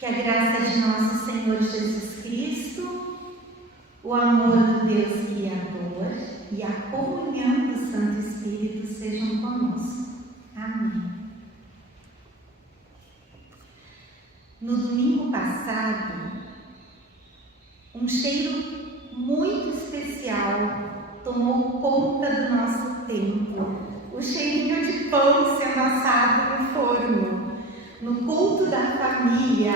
Que a graça de nosso Senhor Jesus Cristo, o amor do Deus Criador e a comunhão do Santo Espírito sejam conosco. Amém. No domingo passado, um cheiro muito especial tomou conta do nosso templo. O cheirinho de pão sendo assado no forno. No culto da família,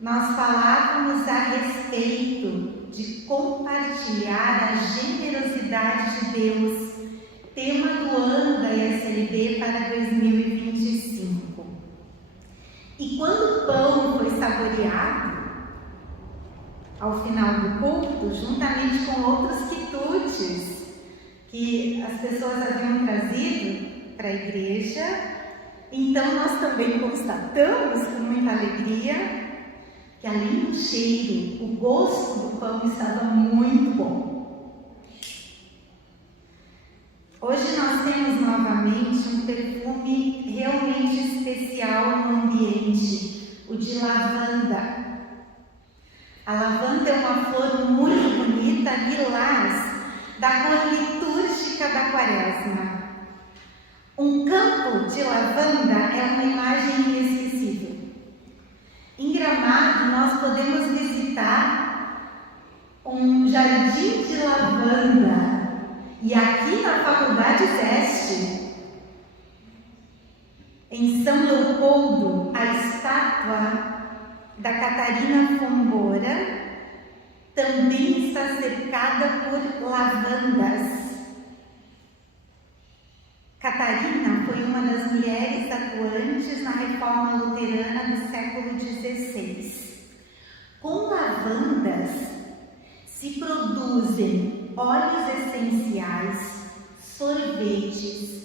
nós falávamos a respeito de compartilhar a generosidade de Deus, tema do ano da ISLB para 2025. E quando o pão foi saboreado, ao final do culto, juntamente com outros quitutes que as pessoas haviam trazido para a igreja, então nós também constatamos com muita alegria que além do cheiro, o gosto do pão estava muito bom. Hoje nós temos novamente um perfume realmente especial no ambiente, o de lavanda. A lavanda é uma flor muito bonita, lilás, da cor litúrgica da Quaresma. Um campo de lavanda é uma imagem inesquecível. Em Gramado, nós podemos visitar um jardim de lavanda. E aqui na Faculdade Zeste, em São Leopoldo, a estátua da Catarina Fombora também está cercada por lavandas. Catarina foi uma das mulheres atuantes na reforma luterana do século XVI. Com lavandas se produzem óleos essenciais, sorvetes,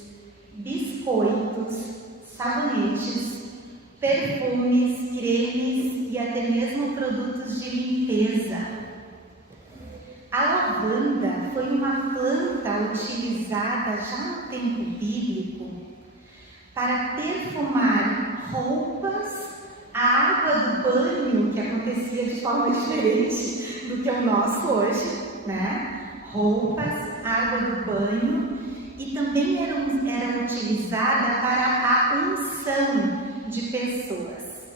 biscoitos, sabonetes, perfumes, cremes e até mesmo produtos de limpeza. A lavanda foi uma planta utilizada já no tempo bíblico para perfumar roupas, a água do banho, que acontecia de forma diferente do que o nosso hoje, né? Roupas, água do banho, e também era utilizada para a unção de pessoas.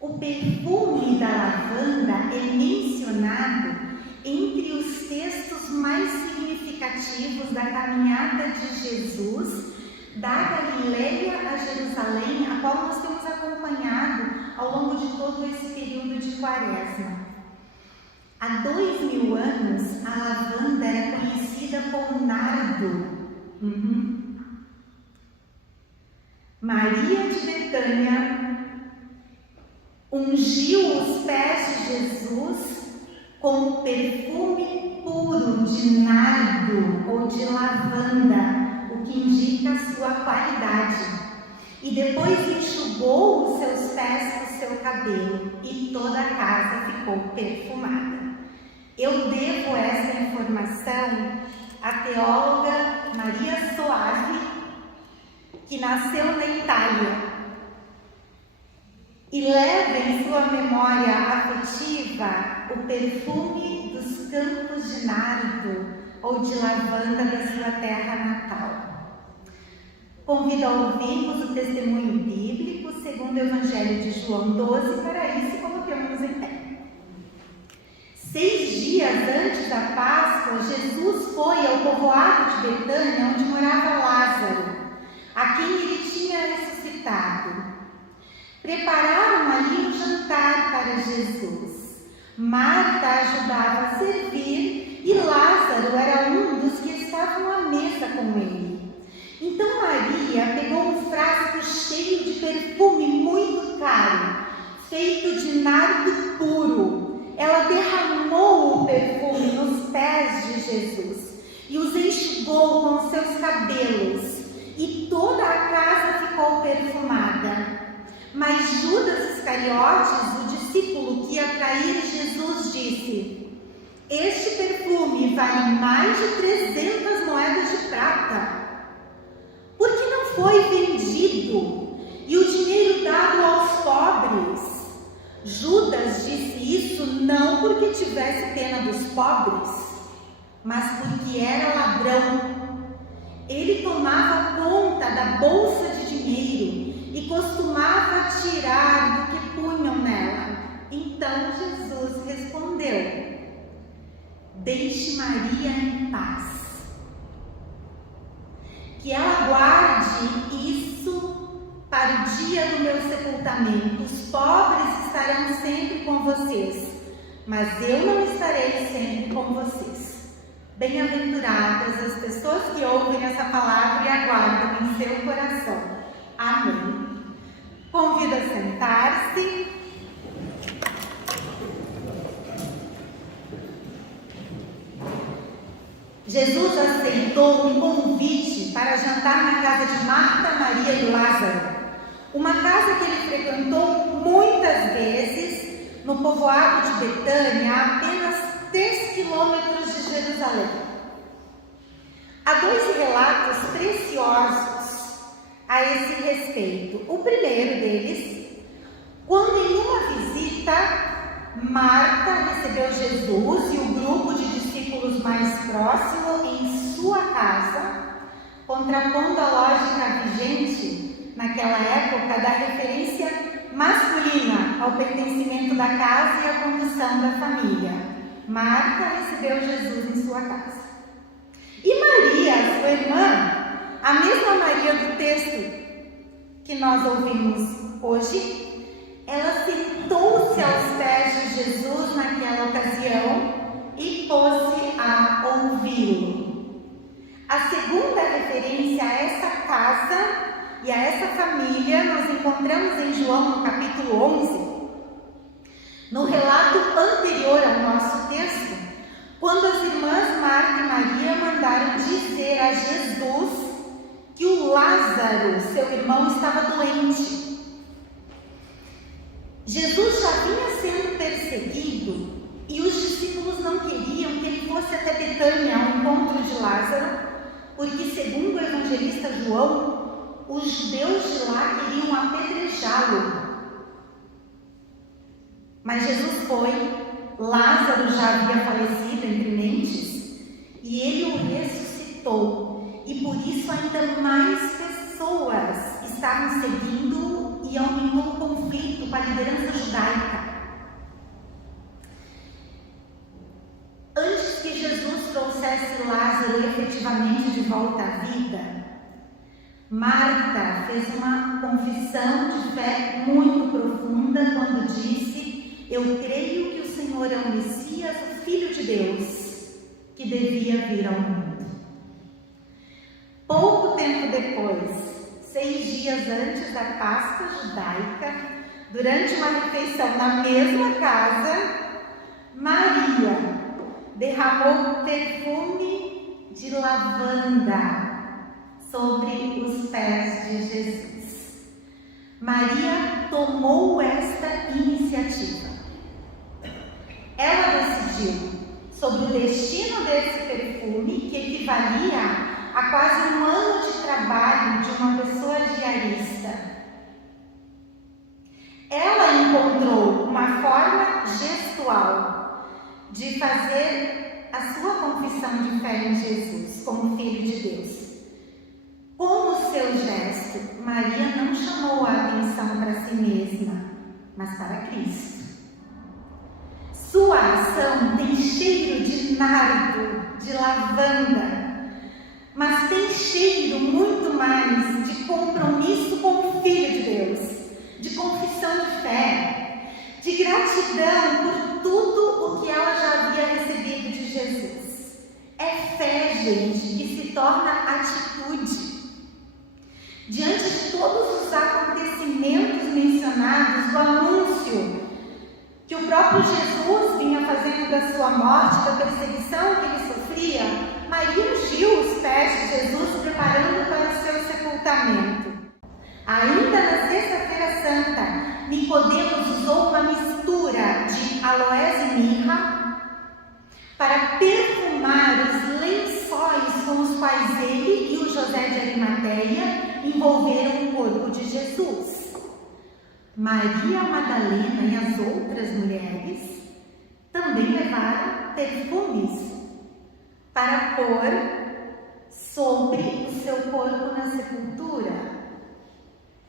O perfume da lavanda é mencionado entre os textos mais significativos da caminhada de Jesus da Galileia a Jerusalém, a qual nós temos acompanhado ao longo de todo esse período de Quaresma. Há 2000 anos, a lavanda era conhecida como nardo. Maria de Betânia ungiu os pés de Jesus com perfume puro de nardo ou de lavanda, o que indica a sua qualidade. E depois enxugou os seus pés com o seu cabelo e toda a casa ficou perfumada. Eu devo essa informação à teóloga Maria Soave, que nasceu na Itália e leva em sua memória afetiva o perfume dos campos de nardo ou de lavanda da sua terra natal. Convido a ouvirmos o testemunho bíblico segundo o Evangelho de João 12, para isso coloquemos em pé. 6 dias antes da Páscoa, Jesus foi ao povoado de Betânia, onde morava Lázaro, a quem ele tinha ressuscitado. Prepararam ali um jantar para Jesus. Marta ajudava a servir e Lázaro era um dos que estavam à mesa com ele. Então Maria pegou um frasco cheio de perfume muito caro, feito de nardo puro. Ela derramou o perfume nos pés de Jesus e os enxugou com seus cabelos, e toda a casa ficou perfumada. Mas Judas Iscariotes, o discípulo que ia trair Jesus, disse: este perfume vale mais de 300 moedas de prata. Por que não foi vendido e o dinheiro dado aos pobres? Judas disse isso não porque tivesse pena dos pobres, mas porque era ladrão. Ele tomava conta da bolsa de dinheiro e costumava tirar do que punham nela. Então Jesus respondeu: deixe Maria em paz, que ela guarde isso para o dia do meu sepultamento. Os pobres estarão sempre com vocês, mas eu não estarei sempre com vocês. Bem-aventuradas as pessoas que ouvem essa palavra e aguardam em seu coração. Amém. Convido a sentar-se. Jesus aceitou um convite para jantar na casa de Marta, Maria e Lázaro, uma casa que ele frequentou muitas vezes no povoado de Betânia, a apenas 3 quilômetros de Jerusalém. Há 2 relatos preciosos a esse respeito. O primeiro deles, quando em uma visita, Marta recebeu Jesus e o grupo de discípulos mais próximo em sua casa, contrapondo a lógica vigente naquela época da referência masculina ao pertencimento da casa e à condução da família. Marta recebeu Jesus em sua casa. E Maria, sua irmã, a mesma Maria do texto que nós ouvimos hoje, ela sentou-se aos pés de Jesus naquela ocasião e pôs-se a ouvi-lo. A segunda referência a essa casa e a essa família nós encontramos em João no capítulo 11, no relato anterior ao nosso texto, quando as irmãs Marta e Maria mandaram dizer a Jesus que o Lázaro, seu irmão, estava doente. Jesus já vinha sendo perseguido e os discípulos não queriam que ele fosse até Betânia ao encontro de Lázaro, porque, segundo o evangelista João, os judeus de lá queriam apedrejá-lo. Mas Jesus foi, Lázaro já havia falecido entre mentes, e ele o ressuscitou, e por isso ainda mais pessoas estavam seguindo e aumentou o conflito com a liderança judaica. Antes que Jesus trouxesse Lázaro efetivamente de volta à vida, Marta fez uma confissão de fé muito profunda quando disse: eu creio que o Senhor é o Messias, o Filho de Deus, que devia vir ao mundo. Pouco tempo depois, 6 dias antes da Páscoa judaica, durante uma refeição na mesma casa, Maria derramou perfume de lavanda sobre os pés de Jesus. Maria tomou esta iniciativa. Ela decidiu sobre o destino desse perfume, que equivalia a quase 1 ano de trabalho de uma pessoa diarista. Ela encontrou uma forma gestual de fazer a sua confissão de fé em Jesus como Filho de Deus. Com o seu gesto, Maria não chamou a atenção para si mesma, mas para Cristo. Sua ação tem cheiro de nardo, de lavanda, mas tem cheiro muito mais de compromisso com o Filho de Deus, de confissão de fé, de gratidão por tudo o que ela já havia recebido de Jesus. É fé, gente, que se torna atitude. Diante de todos os acontecimentos mencionados, do anúncio que o próprio Jesus vinha fazendo da sua morte, da perseguição que ele sofria, Maria ungiu os pés de Jesus, preparando para o seu sepultamento. Ainda na Sexta-feira Santa, Nicodemos usou uma mistura de aloés e mirra para perfumar os lençóis com os quais ele e o José de Arimateia envolveram o corpo de Jesus. Maria Madalena e as outras mulheres também levaram perfumes para pôr sobre o seu corpo na sepultura.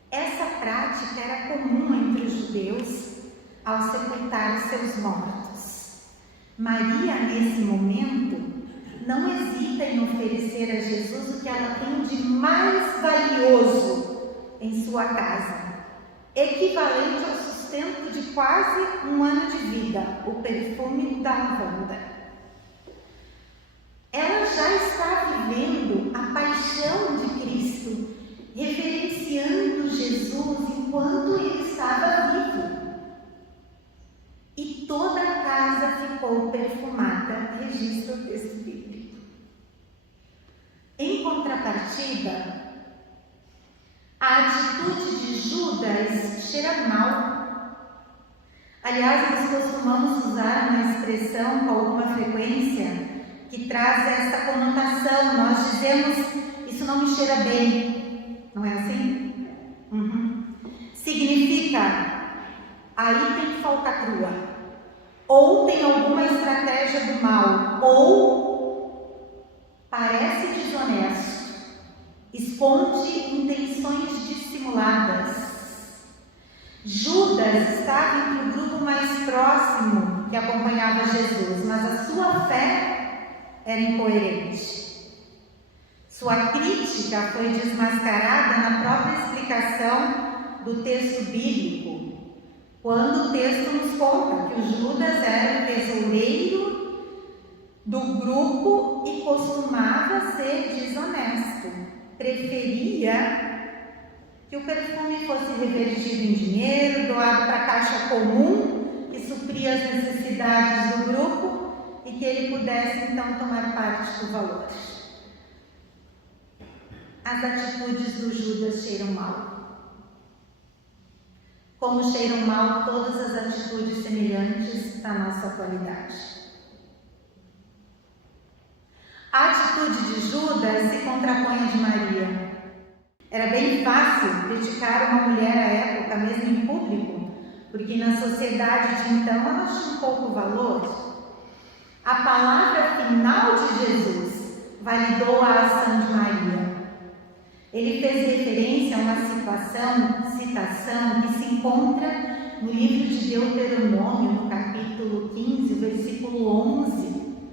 Essa prática era comum entre os judeus ao sepultar os seus mortos. Maria, nesse momento, não hesita em oferecer a Jesus o que ela tem de mais valioso em sua casa, equivalente ao sustento de quase um ano de vida, o perfume da lavanda. Ela já está vivendo a paixão de Cristo, reverenciando Jesus enquanto ele estava vivo. E toda a casa ficou perfumada, registra o texto bíblico. Em contrapartida, a atitude de Judas cheira mal. Aliás, nós costumamos usar uma expressão com alguma frequência que traz essa conotação. Nós dizemos, isso não me cheira bem. Não é assim? Significa, aí tem falcatrua. Ou tem alguma estratégia do mal. Ou parece desonesto. Esconde intenções dissimuladas. Judas estava entre o grupo mais próximo que acompanhava Jesus, mas a sua fé era incoerente. Sua crítica foi desmascarada na própria explicação do texto bíblico, quando o texto nos conta que o Judas era o tesoureiro do grupo e costumava ser desonesto. Preferia que o perfume fosse revertido em dinheiro, doado para a caixa comum, que supria as necessidades do grupo e que ele pudesse então tomar parte do valor. As atitudes do Judas cheiram mal. Como cheiram mal todas as atitudes semelhantes da nossa atualidade. A atitude de Judas se contrapõe à de Maria. Era bem fácil criticar uma mulher à época, mesmo em público, porque na sociedade de então ela tinha pouco valor. A palavra final de Jesus validou a ação de Maria. Ele fez referência a uma citação que se encontra no livro de Deuteronômio, no capítulo 15, versículo 11,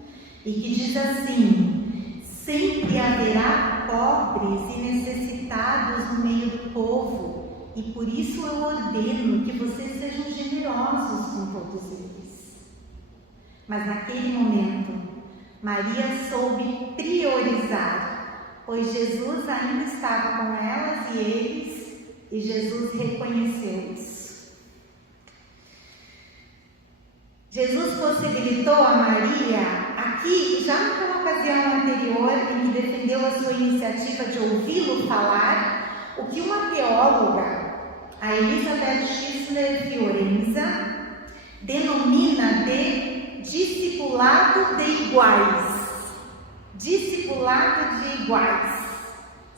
e que diz assim: sempre haverá pobres e necessitados no meio do povo, e por isso eu ordeno que vocês sejam generosos com todos eles. Mas naquele momento, Maria soube priorizar, pois Jesus ainda estava com elas e eles, e Jesus reconheceu isso. Jesus possibilitou a Maria, aqui, já naquela ocasião anterior, em que defendeu a sua iniciativa de ouvi-lo falar, o que uma teóloga, a Elizabeth Schissler Fiorenza, denomina de discipulado de iguais. Discipulado de iguais.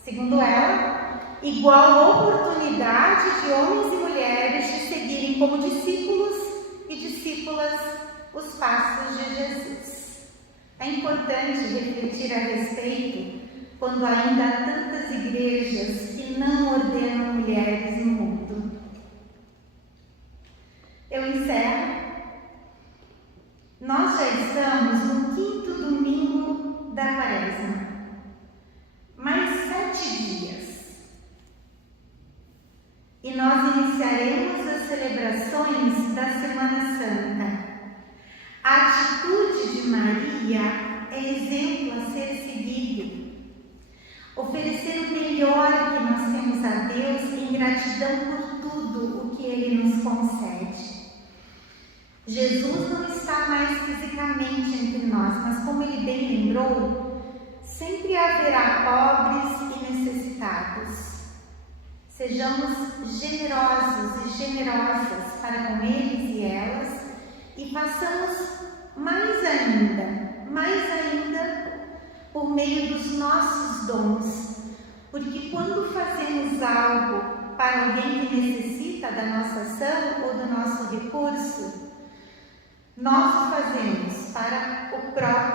Segundo ela, igual oportunidade de homens e mulheres de seguirem como discípulos e discípulas os passos de Jesus. É importante refletir a respeito quando ainda há tantas igrejas que não ordenam mulheres no mundo. Eu encerro. Nós já estamos no 5º domingo da Quaresma. Mais 7 dias. E nós iniciaremos as celebrações da Semana Santa. A atitude de Maria é exemplo a ser seguido. Oferecer o melhor que nós temos a Deus em gratidão por tudo o que Ele nos concede. Jesus não está mais fisicamente entre nós, mas como Ele bem lembrou, sempre haverá pobres e necessitados. Sejamos generosos e generosas para com eles e elas e façamos mais ainda, por meio dos nossos dons, porque quando fazemos algo para alguém que necessita, necessita da nossa ação ou do nosso recurso, nós o fazemos para o próprio